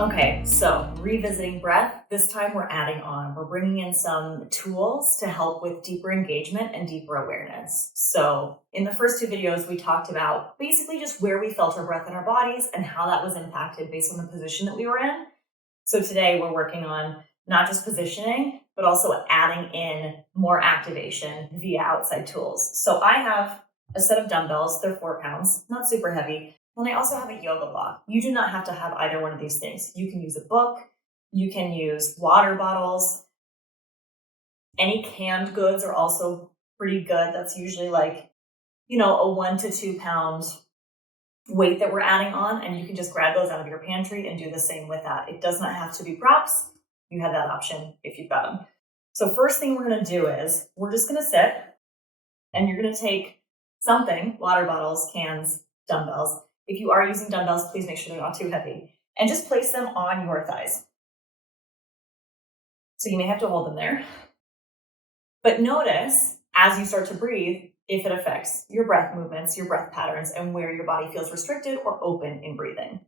Okay, so revisiting breath. This time we're bringing in some tools to help with deeper engagement and deeper awareness. So in the first two videos, we talked about basically just where we felt our breath in our bodies and how that was impacted based on the position that we were in. So today we're working on not just positioning, but also adding in more activation via outside tools. So I have a set of dumbbells, they're 4 pounds, not super heavy. And I also have a yoga block. You do not have to have either one of these things. You can use a book, you can use water bottles. Any canned goods are also pretty good. That's usually like, a 1 to 2 pound weight that we're adding on, and you can just grab those out of your pantry and do the same with that. It does not have to be props. You have that option if you've got them. So first thing we're going to do is we're just going to sit, and you're going to take something, water bottles, cans, dumbbells. If you are using dumbbells, please make sure they're not too heavy, and just place them on your thighs. So you may have to hold them there. But notice as you start to breathe, if it affects your breath movements, your breath patterns, and where your body feels restricted or open in breathing.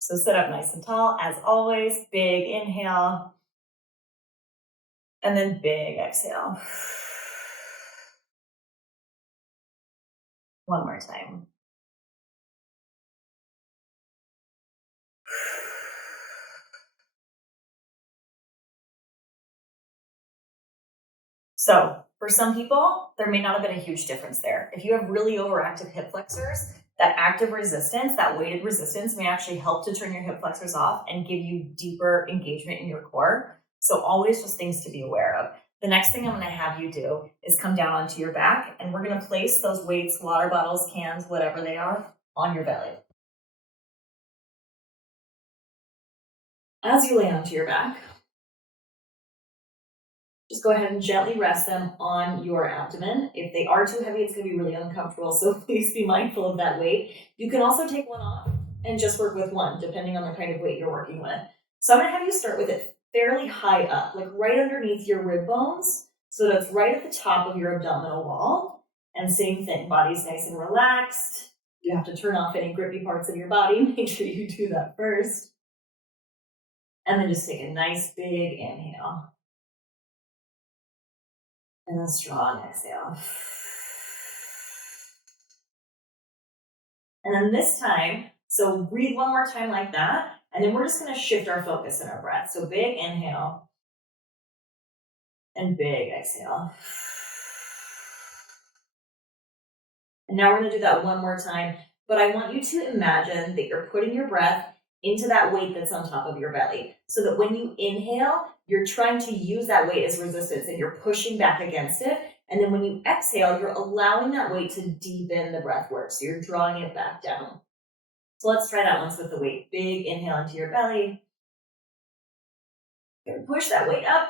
So sit up nice and tall, as always. Big inhale, and then big exhale. One more time. So for some people, there may not have been a huge difference there. If you have really overactive hip flexors, that active resistance, that weighted resistance may actually help to turn your hip flexors off and give you deeper engagement in your core. So always just things to be aware of. The next thing I'm going to have you do is come down onto your back, and we're going to place those weights, water bottles, cans, whatever they are, on your belly. As you lay onto your back, just go ahead and gently rest them on your abdomen. If they are too heavy, it's going to be really uncomfortable, so please be mindful of that weight. You can also take one off and just work with one, depending on the kind of weight you're working with. So I'm going to have you start with it fairly high up, like right underneath your rib bones, so that's right at the top of your abdominal wall. And same thing, body's nice and relaxed. You have to turn off any grippy parts of your body. Make sure you do that first. And then just take a nice big inhale. And a strong exhale. And then this time, so breathe one more time like that, and then we're just going to shift our focus in our breath. So big inhale and big exhale. And now we're going to do that one more time, but I want you to imagine that you're putting your breath into that weight that's on top of your belly, so that when you inhale, you're trying to use that weight as resistance and you're pushing back against it. And then when you exhale, you're allowing that weight to deepen the breath work. So you're drawing it back down. So let's try that once with the weight. Big inhale into your belly. You're gonna push that weight up,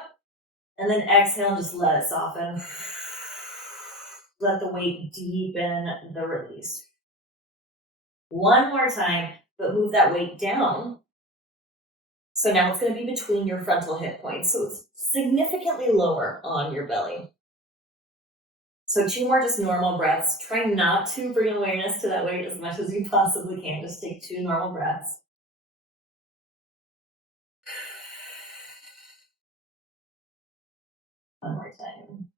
and then exhale and just let it soften. Let the weight deepen the release. One more time, but move that weight down. So now it's going to be between your frontal hip points. So it's significantly lower on your belly. So 2 more just normal breaths. Try not to bring awareness to that weight as much as you possibly can. Just take 2 normal breaths. One more time.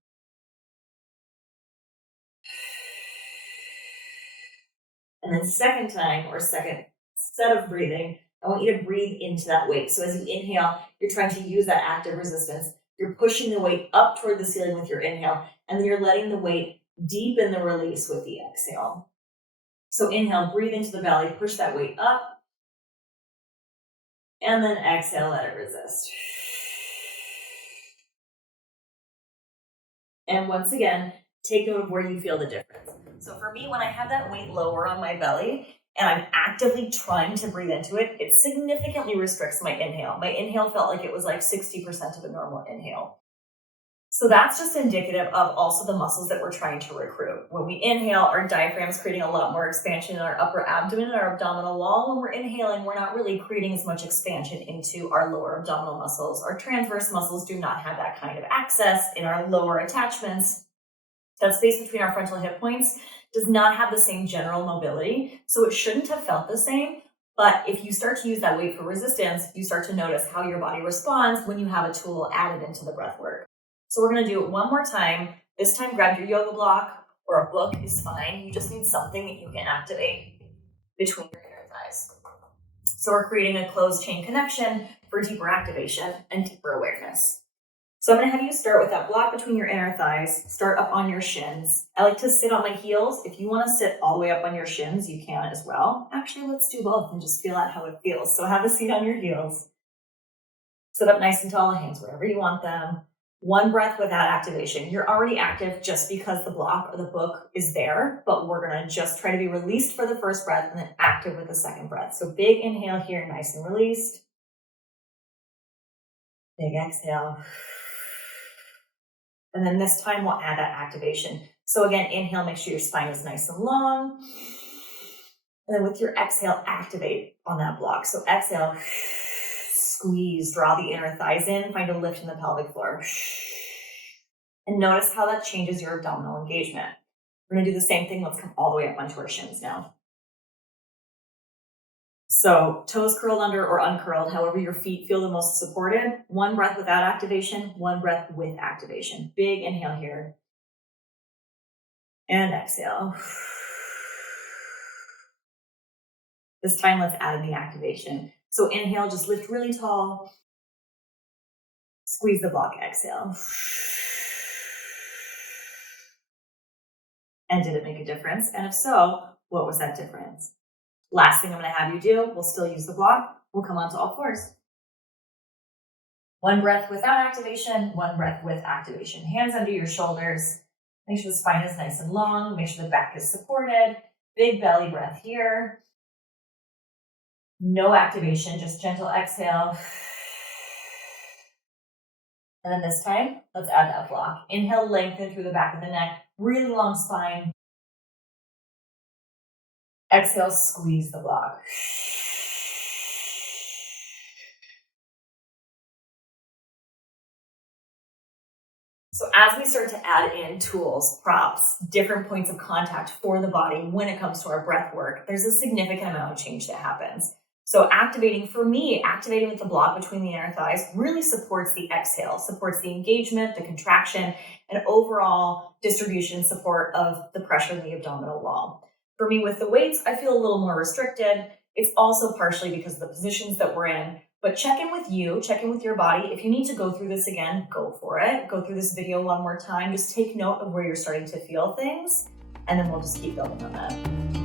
And then second time, or second set of breathing, I want you to breathe into that weight. So as you inhale, you're trying to use that active resistance. You're pushing the weight up toward the ceiling with your inhale, and then you're letting the weight deepen the release with the exhale. So inhale, breathe into the belly, push that weight up, and then exhale, let it resist. And once again, take note of where you feel the difference. So for me, when I have that weight lower on my belly and I'm actively trying to breathe into it, it significantly restricts my inhale. My inhale felt like it was like 60% of a normal inhale. So that's just indicative of also the muscles that we're trying to recruit. When we inhale, our diaphragm is creating a lot more expansion in our upper abdomen and our abdominal wall. When we're inhaling, we're not really creating as much expansion into our lower abdominal muscles. Our transverse muscles do not have that kind of access in our lower attachments. That space between our frontal hip points does not have the same general mobility, so it shouldn't have felt the same. But if you start to use that weight for resistance, you start to notice how your body responds when you have a tool added into the breath work. So we're gonna do it one more time. This time, grab your yoga block or a book is fine. You just need something that you can activate between your inner thighs. So we're creating a closed chain connection for deeper activation and deeper awareness. So I'm gonna have you start with that block between your inner thighs, start up on your shins. I like to sit on my heels. If you wanna sit all the way up on your shins, you can as well. Actually, let's do both and just feel out how it feels. So have a seat on your heels. Sit up nice and tall, hands wherever you want them. One breath without activation. You're already active just because the block or the book is there, but we're gonna just try to be released for the first breath and then active with the second breath. So big inhale here, nice and released. Big exhale. And then this time we'll add that activation. So again, inhale, make sure your spine is nice and long. And then with your exhale, activate on that block. So exhale, squeeze, draw the inner thighs in, find a lift in the pelvic floor. And notice how that changes your abdominal engagement. We're gonna do the same thing. Let's come all the way up onto our shins now. So toes curled under or uncurled, however your feet feel the most supported. One breath without activation, one breath with activation. Big inhale here. And exhale. This time, let's add in the activation. So inhale, just lift really tall. Squeeze the block, exhale. And did it make a difference? And if so, what was that difference? Last thing I'm gonna have you do, we'll still use the block. We'll come onto all fours. One breath without activation, one breath with activation. Hands under your shoulders. Make sure the spine is nice and long. Make sure the back is supported. Big belly breath here. No activation, just gentle exhale. And then this time, let's add that block. Inhale, lengthen through the back of the neck. Really long spine. Exhale, squeeze the block. So as we start to add in tools, props, different points of contact for the body when it comes to our breath work, there's a significant amount of change that happens. So activating, for me, activating with the block between the inner thighs really supports the exhale, supports the engagement, the contraction, and overall distribution support of the pressure in the abdominal wall. For me, with the weights, I feel a little more restricted. It's also partially because of the positions that we're in, but check in with you, check in with your body. If you need to go through this again, go for it. Go through this video one more time. Just take note of where you're starting to feel things, and then we'll just keep building on that.